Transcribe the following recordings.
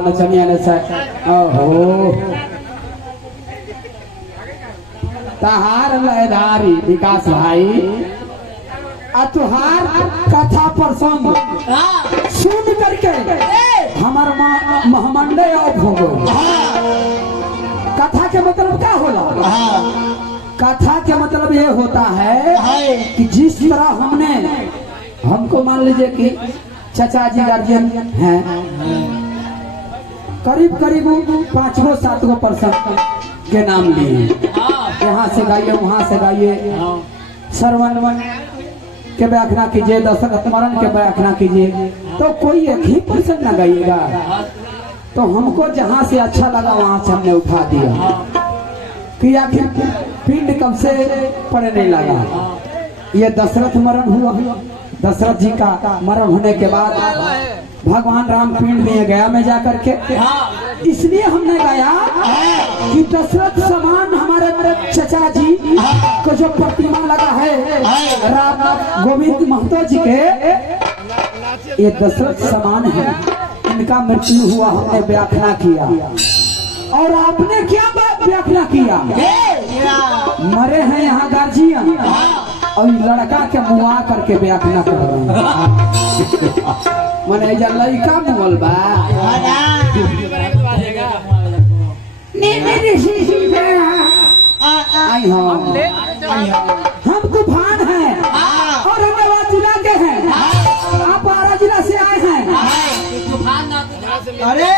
नचनिया ने से ओहो तहार लयदारी विकास भाई तुहार कथा प्रसंग सुन करके हमार महमंडे ऑफ हो गए। कथा के मतलब क्या होला? कथा के मतलब ये होता है कि जिस तरह हमको मान लीजिए कि चाचा जी गार्जियन हैं, करीब 5-7% के नाम लिए, यहाँ से गाइए वहाँ से गाइए, श्रवण के व्याख्या कीजिए, दशरथ मरण के व्याख्या कीजिए, तो कोई एक ही पर्सन न गाइएगा। तो हमको जहाँ से अच्छा लगा वहाँ से हमने उठा दिया कि आखिर पिंड कब से पड़ने लगा। ये दशरथ मरण हुआ, दशरथ जी का मरण होने के बाद भगवान राम पिंड दिए गया में जाकर के, इसलिए हमने गाया कि दशरथ समान हमारे चचा जी को जो प्रतिमा लगा है राम गोविंद महतो जी के, ये दशरथ समान है, इनका मृत्यु हुआ, हमने व्याख्या किया। और आपने क्या व्याख्या किया? मरे हैं यहाँ गार्जियन और लड़का के मुआ करके व्याख्या कर रहे हैं। मने लड़का मुगल बा हम तूफान हैं और औरंगाबाद जिला के हैं, आप आरा जिला से आए हैं। अरे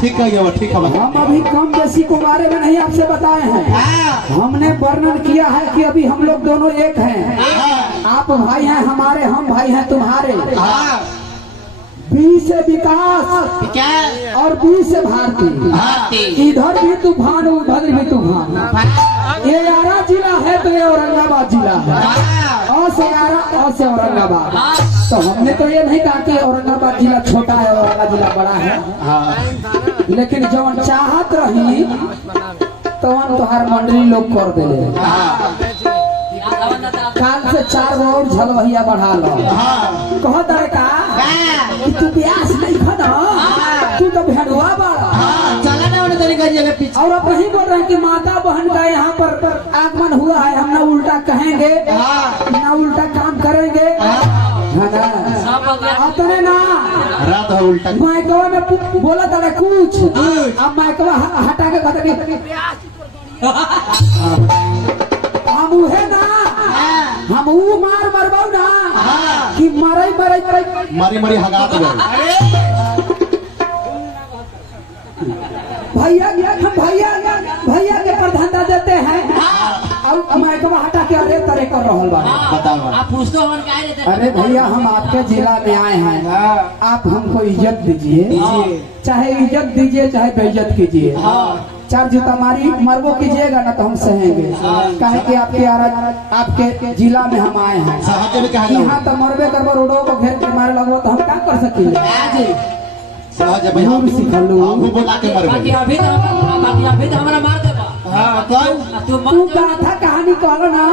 ठीक है, ठीक है। हम अभी कम बेसी के बारे में नहीं आपसे बताए हैं, हमने वर्णन किया है कि अभी हम लोग दोनों एक हैं। आप भाई हैं हमारे, हम भाई हैं तुम्हारे। बी से विकास और बी से भारती, इधर भी तूफान उधर भी तूफान। ये आरा जिला है तो ये औरंगाबाद जिला है, और से आरा और से औरंगाबाद। तो हमने तो ये नहीं कहा कि औरंगाबाद जिला छोटा है और आरा जिला बड़ा है, लेकिन जब चाहत रही तो तुहार मंडली लोग कर दे। काल से 4 गो और झलवहिया बढ़ा लो, कह दे का कि तू प्यास नहीं खा, तू तो भेड़ुआ बड़ा। और अब नहीं बोल रहे कि माता बहन का यहाँ पर आगमन हुआ है, हम ना उल्टा कहेंगे ना उल्टा काम करेंगे, है ना? अपने ना माइकवा में बोला था कुछ, अब माइकवा हटा के हम उहे ना, हम ऊ मार मरबाऊ ना कि मारी हगात भैया के प्रधानता देते हैं। अब माइकवा हटा के अरे तरह कर रहा अरे भैया हम आपके जिला में आए हैं, आप हमको इज्जत दीजिए, चाहे इज्जत दीजिए चाहे बेइज्जत कीजिए, 4 जूता मरबो कीजिएगा ना तो हम सहेंगे, कहे कि आपके जिला में हम आए हैं। यहाँ तो मरबे करबो, रोडो को घेर के मारे लगो तो हम क्या कर सकेंगे? तू गाथा कहानी कहलो ना।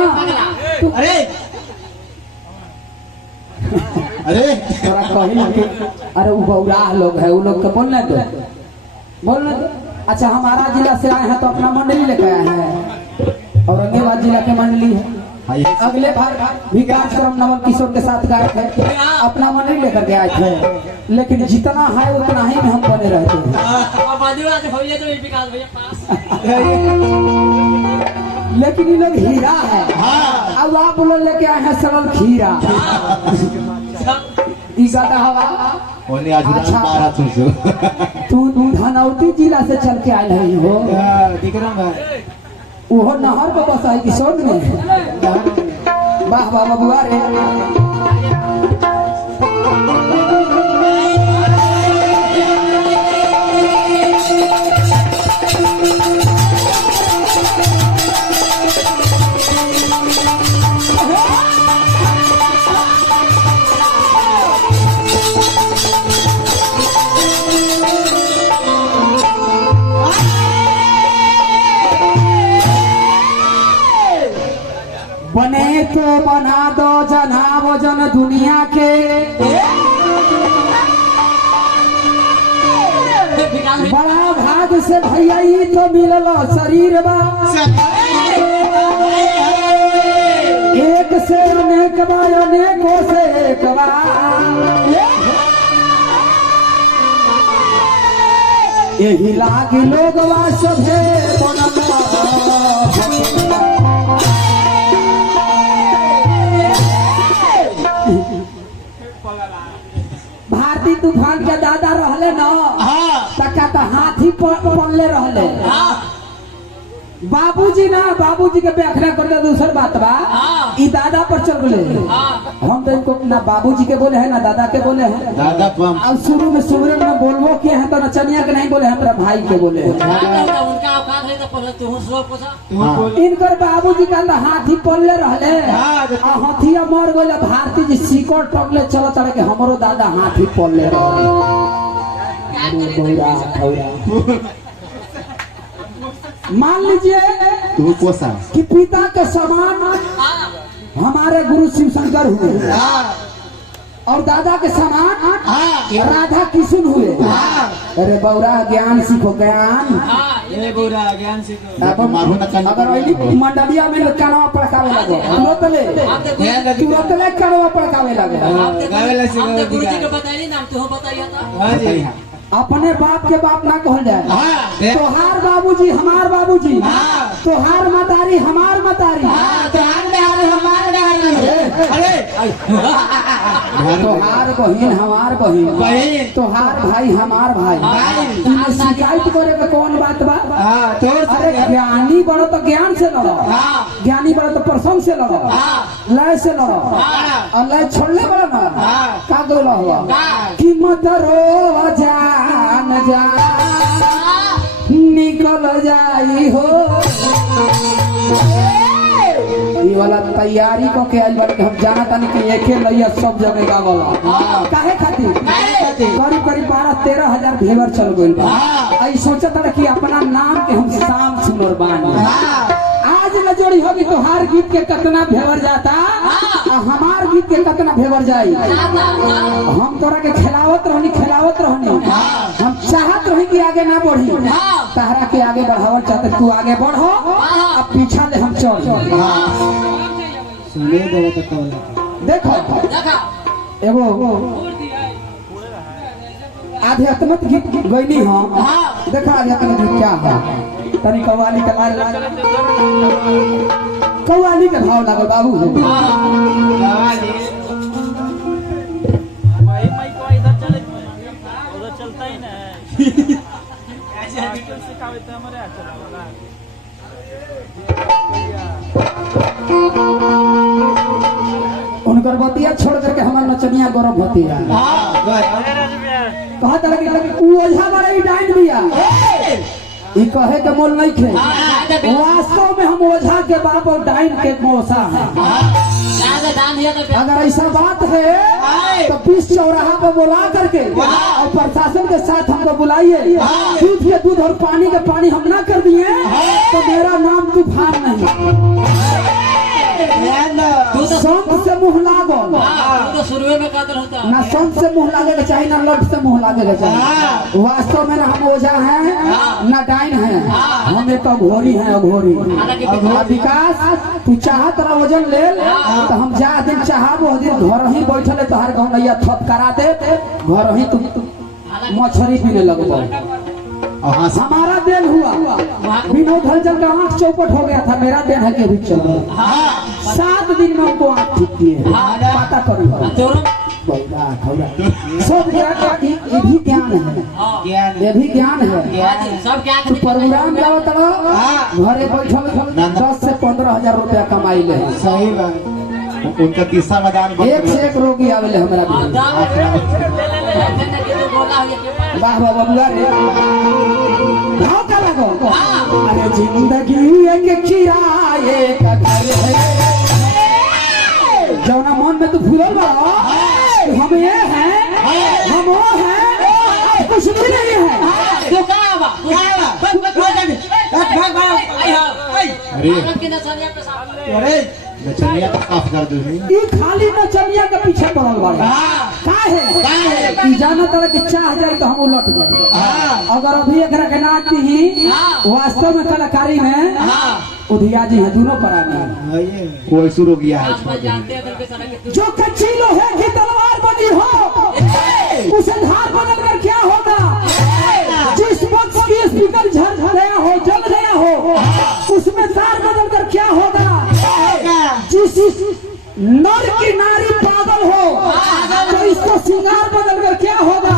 अरे तोरा कही अरे वो बौरा लोग है, वो लोग को बोलने दो। अच्छा हमारा जिला से आए हैं तो अपना मंडली लेकर आए हैं, औरंगाबाद जिला के मंडली है। अगले बार भी कार्यक्रम नवल किशोर के साथ गाए थे, अपना मंडली लेकर के आए थे, लेकिन जितना है उतना ही में हम बने रहते हैं। लेकिन ये लोग हीरा है, अब आप लोग लेके आए हैं सरल खीरा। अच्छा तू धनौती जिला से चल के आये है हो, वो नहर पर बस है किशोर में। वाह वाह बबुआ रे, बने तो बना दो जनाब जन दुनिया के, बड़ा भाग से भैया ई तो मिलल शरीर बा एक से अनेक बा अनेकों से एक बा यही लागी लोग वा सभे भारती तूफान के दादा रहले न तका तो हाथी पड़ले रहले बाबूजी ना बाबूजी के व्याख्या करते दूसर बात बा ई दादा पर चल गए हम तो इनको ना बाबूजी के बोले हैं ना दादा के बोले हैं दादा बम अब शुरू में सुमरन में बोलबो किए हैं तो नचनिया के नहीं बोले हैं मेरा भाई के बोले हैं उनका औकात है तो पहले तू सो पोसा इनकर बाबूजी का तो हाथी पड़ले रहले आ हाथिया मर गए भारती जी सीकर टकले चल चल के हमरो दादा हाथी पड़ले रहले मान लीजिए तू कोसा कि पिता के समान हमारे गुरु शिव शंकर हुए और दादा के समान राधा किशुन हुए अरे बौरा ज्ञान सीखो ज्ञान मारो न कान अगर मंडलिया में कनवा पड़कावे लगे तुरंत ले कनवा पड़कावे लगे हमने गुरुजी के बताइए नाम तू बताइए था अपने बाप के बाप ना कहल जाए तोहार बाबूजी हमार बाबूजी तोहार मतारी हमार मतारी तोहार बहिन हमार बहिन तोहार भाई हमार भाई इनमें शिकायत करे के कौन बात बा अरे ज्ञानी बनो तो ज्ञान से लड़ो ज्ञानी बनो तो प्रसंग से लड़ो लय से लड़ो और लय छोड़ने बड़ा ना का गोला हुआ कीमत रो जान जा निकल जाई हो ये वाला तैयारी को के आइल बाटे हम जाना तानी कि एके लइया सब जगह गावला काहे खातिर करीब करीब 12-13 हजार व्यूअर चल गइल बा आई सोचत रहा कि अपना नाम के हम शाम सुनर बानी आज न जोड़ी होगी तो हर गीत के कितना भेवर जाता और हमार गीत के कितना भेवर जाई हम तोरा के खिलावत रहनी हम चाहत रही कि आगे ना बढ़ी तहरा के आगे बढ़ावल चाहते तू आगे बढ़ो अब पीछा ले हम चल सुने दो तो देखो एगो आध्यात्मिक गीत गईनी हम देखा आध्यात्मिक गीत क्या है तनी कव्वाली के भाव लागल बाबू चलता ही ना ऐसे सिखावे तो हमारे उनकर बतिया छोड़ करके हमार नचनिया गौरव होती है कहत लगे ओझा बड़ा डाइन बिया ई कहे के मोल नहीं खे वास्तव में हम ओझा के बाप और डाइन के मौसा हैं अगर ऐसा बात है तो 20 चौराहा पर बुला करके और प्रशासन के साथ हमको बुलाइए दूध के दूध और पानी के पानी हम ना कर दिए तो मेरा नाम तूफान नहीं संत से मुँह लागो तो शुरू में कादर होता ना संत से मुँह लागे के चाहिए ना लट से मुँह लागे के चाहिए वास्तव में ना हम ओझा हैं ना डाइन हैं हम एक अघोरी हैं अघोरी विकास तू चाहत रहा वजन ले तो हम जा दिन चाह वो दिन घर ही बैठले तो हर गाँव नैया थप करा दे घर ही तुम मछली पीने लगो हमारा दिन हुआ विनोद हलचल का आँख चौपट हो गया था मेरा दिन है कि अभी चल 7 दिन में हमको आँख ठीक किए पता करो सब ये भी ज्ञान है ये भी ज्ञान है सब क्या तू प्रोग्राम जाओ तलो घरे बैठल 10 से 15 हजार रुपया कमाई ले सही बात उनका तीसरा मैदान एक से एक रोगी आवेले हमरा वाह वाह बबुआ रे भाव का लगो अरे जिंदगी एक किराए का घर है जौना मन में तू भूल बड़ा हम ये हैं हम वो हैं कुछ भी नहीं है अरे औरत की नचनिया पे सामने अरे नचनिया तो माफ कर दो ई खाली नचनिया के पीछे पड़ल बा का है ई जाना तरह के चाह जाए तो हम उलट जाए अगर अभी एकरा के नाच ही वास्तव में कलाकारी में उधिया जी है दोनों परानी कोई शुरू हो गया है आप जानते हैं कि सड़क के जो कच्ची लोहे की तलवार बनी हो उसे धार बदल कर क्या होगा जिस वक्त की स्पीकर झड़ गया हो जल गया हो उसमें तार बदल कर क्या होगा जिस नर की नारी पागल हो तो इसको श्रृंगार बदल कर क्या होगा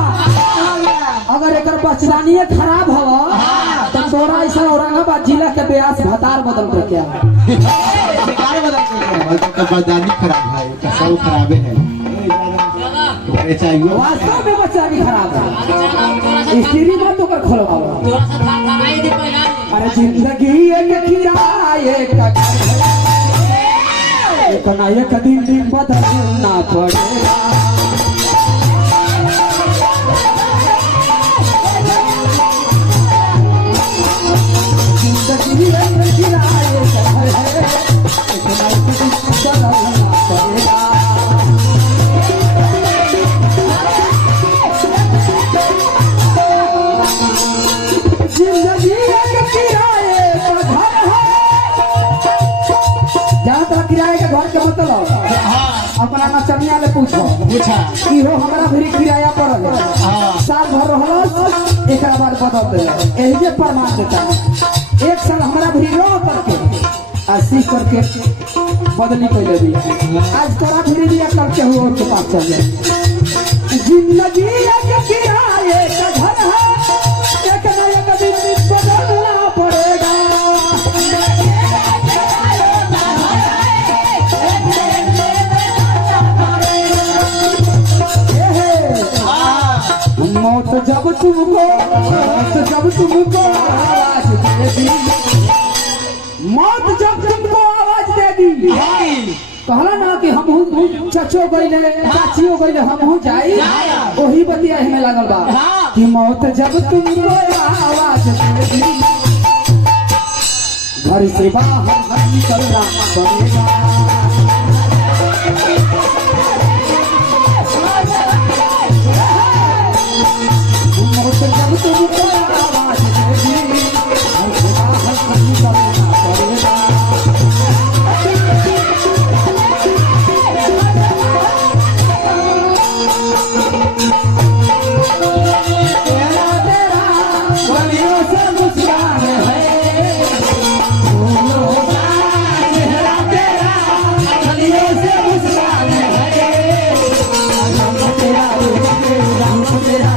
अगर एक बचदानिये खराब हो तो तोरा ऐसा औरंगाबाद जिला के ब्यास भतार बदल कर क्या बददानी खराब है सब खराबे है ज्यादा चाहिए वास्तव में बच्चा भी खराब है थोड़ा सा स्त्री मत होकर खोलो थोड़ा सा थरथराई दे पहला अरे जिंदगी एक किराए का घर है। एक ना एक दिन बदलना पड़ेगा जिंदगी एक किराए का घर है। एक ना एक दिन बदलना पड़ेगा जिंदगी एक किराए का घर है। जहाँ तक किराए के घर के मतलब अपना नचनिया ले पूछो कि हो हमारा भी किराया पड़ल साल भर रहल एक बार बदल दे यही जे प्रमाण देता है। एक साल हमारा भी रह करके आ सीख करके बदली कैले दी आज तोरा भी दिया करके हुआ के पास चल जाए। जिंदगी एक किराए का घर है। एक ना एक दिन बदलना पड़ेगा मौत जब तुमको आवाज देगी मौत जब तुमको आवाज देगी कहला ना कि हम चचो गईले चाचियो गईले हम जाई वही बतिया हमें लागल बा कि मौत जब तुमको आवाज देगी घर से बाहर निकलना पड़ेगा जब तुमको आवाज देगी घर से बाहर निकलना पड़ेगा तेरा तेरा गलियों से मुस्कान है फूलों का चेहरा तेरा गलियों से मुस्कान है रंग तेरा रंग तेरा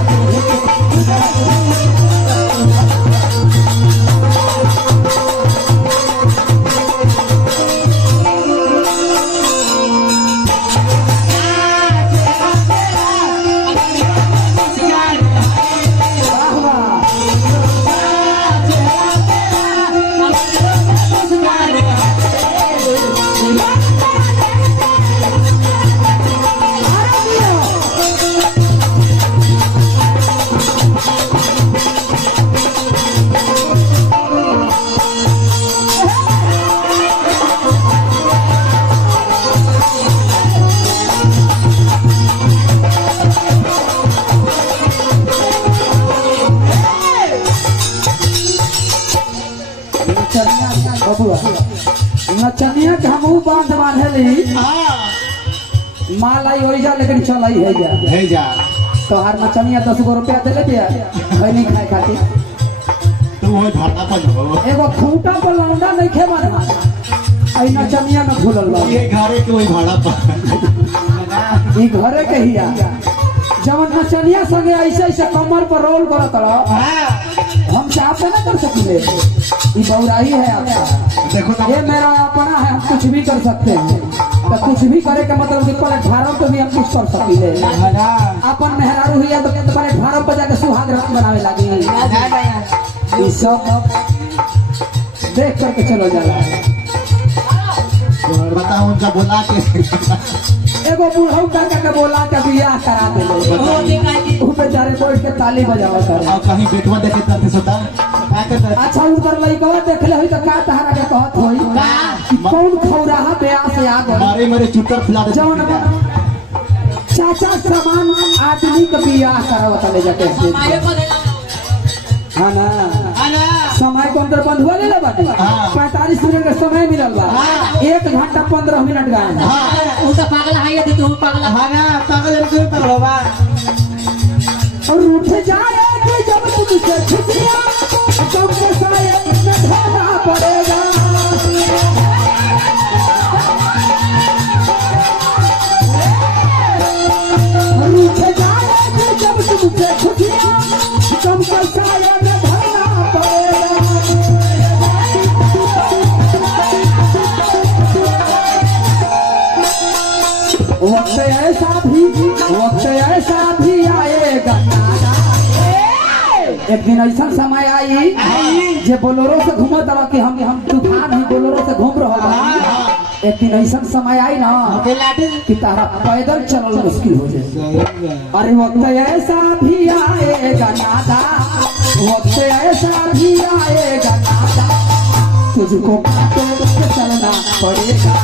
नचनिया के हम बांध बांधली माल आई हो जा लेकिन चल आई है जा तो हर नचनिया 10 गो रुपया दे दिया नहीं खाए खातिर तुम वो भाड़ा पर हो एगो खूंटा पर लौंडा नहीं खे बना आई नचनिया न भूलल बा ये घरे के वही भाड़ा पर ई घरे के हिया जब नचनिया संगे ऐसे ऐसे कमर पर रोल करत रहो हम चाहते ना कर सकिले ई बौराई है आपका देखो ना ये मेरा अपना है हम कुछ भी कर सकते हैं तो कुछ भी करे का मतलब कि प्लेटफार्म पे भी हम कुछ कर सकिले अपन मेहरारू हुई तो प्लेटफार्म पर जाके सुहाग रात बनावे लगी ये सब देख करके चलो जाला बताओ उनका बोला के एगो बूढ़ऊ काका के बोला के बियाह करा देले वो दिखाई उ बेचारे बैठ के ताली बजावत और कहीं बेटवा देखे तरते सोता अच्छा उधर लइकवा देखले होई तो का तहरा के कहत होई कि कौन खौराहा ब्याह से आ गई मारे मेरे चुटर फुला दे जौन चाचा समान आदमी का बियाह करावत ले जाके हमारे पदे हाँ ना समय काउंटर बंद हुआ ले बाटे 45 मिनट का समय मिलल बा 1 घंटा 15 मिनट गाए वो तो पागल है ये तू पागल और उठ जाए कि जब तुझसे खुशियां कब के साए में ढोना पड़ेगा और उठ जाए कि जब तुझसे खुशियां कब के साए में ढोना पड़ेगा वक्त ऐसा भी आएगा एक दिन ऐसा समय आई जे बोलोरो से घूमत रहा कि हम तूफान ही बोलोरो से घूम रहा एक दिन ऐसा समय आई ना कि तारा पैदल चलल मुश्किल हो जाए अरे वक्त ऐसा भी आएगा नादा वक्त ऐसा भी आएगा नादा तुझको चलना पड़ेगा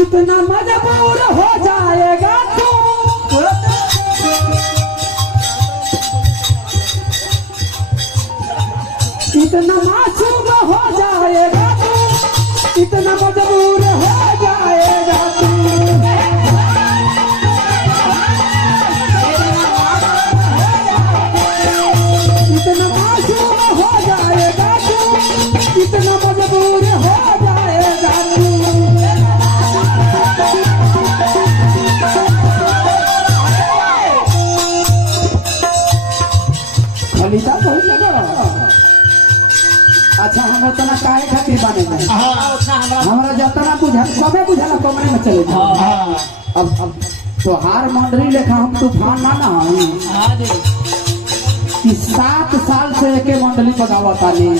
इतना मजबूर हो जाएगा तू इतना मासूम हो जाएगा तू इतना मजबूर हो जाएगा तू इतना मासूम हो जाएगा तू इतना मजबूर हो जाएगा तू खलीदा बहुत लगा अच्छा हम उतना काहे खातिर बने हमारा जितना बुझा कमे बुझाला कमरे में चले अब तोहार मंडली लेखा हम तूफान ना कि 7 साल से एक मंडली बगावता नहीं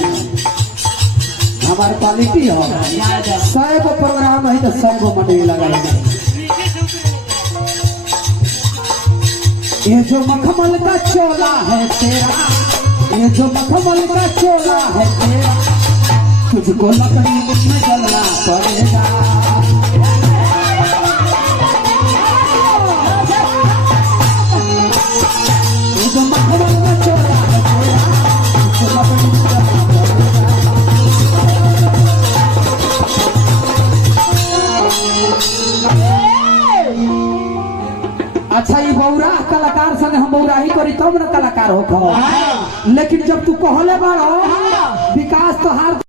हमारे क्वालिटी हो 100 गो प्रोग्राम है तो 100 गो मंडली लगाई ये जो मखमल का चोला है तेरा ये जो मखमल का चोला है तेरा तुझको लकड़ी में जलना पड़ेगा ये जो मखमल का चोला है तेरा तुझको लकड़ी में जलना पड़ेगा अच्छा ये बौरा कलाकार संग हम बौरा ही करी तब न कलाकार हो लेकिन जब तू कहले बाड़ो विकास तोहार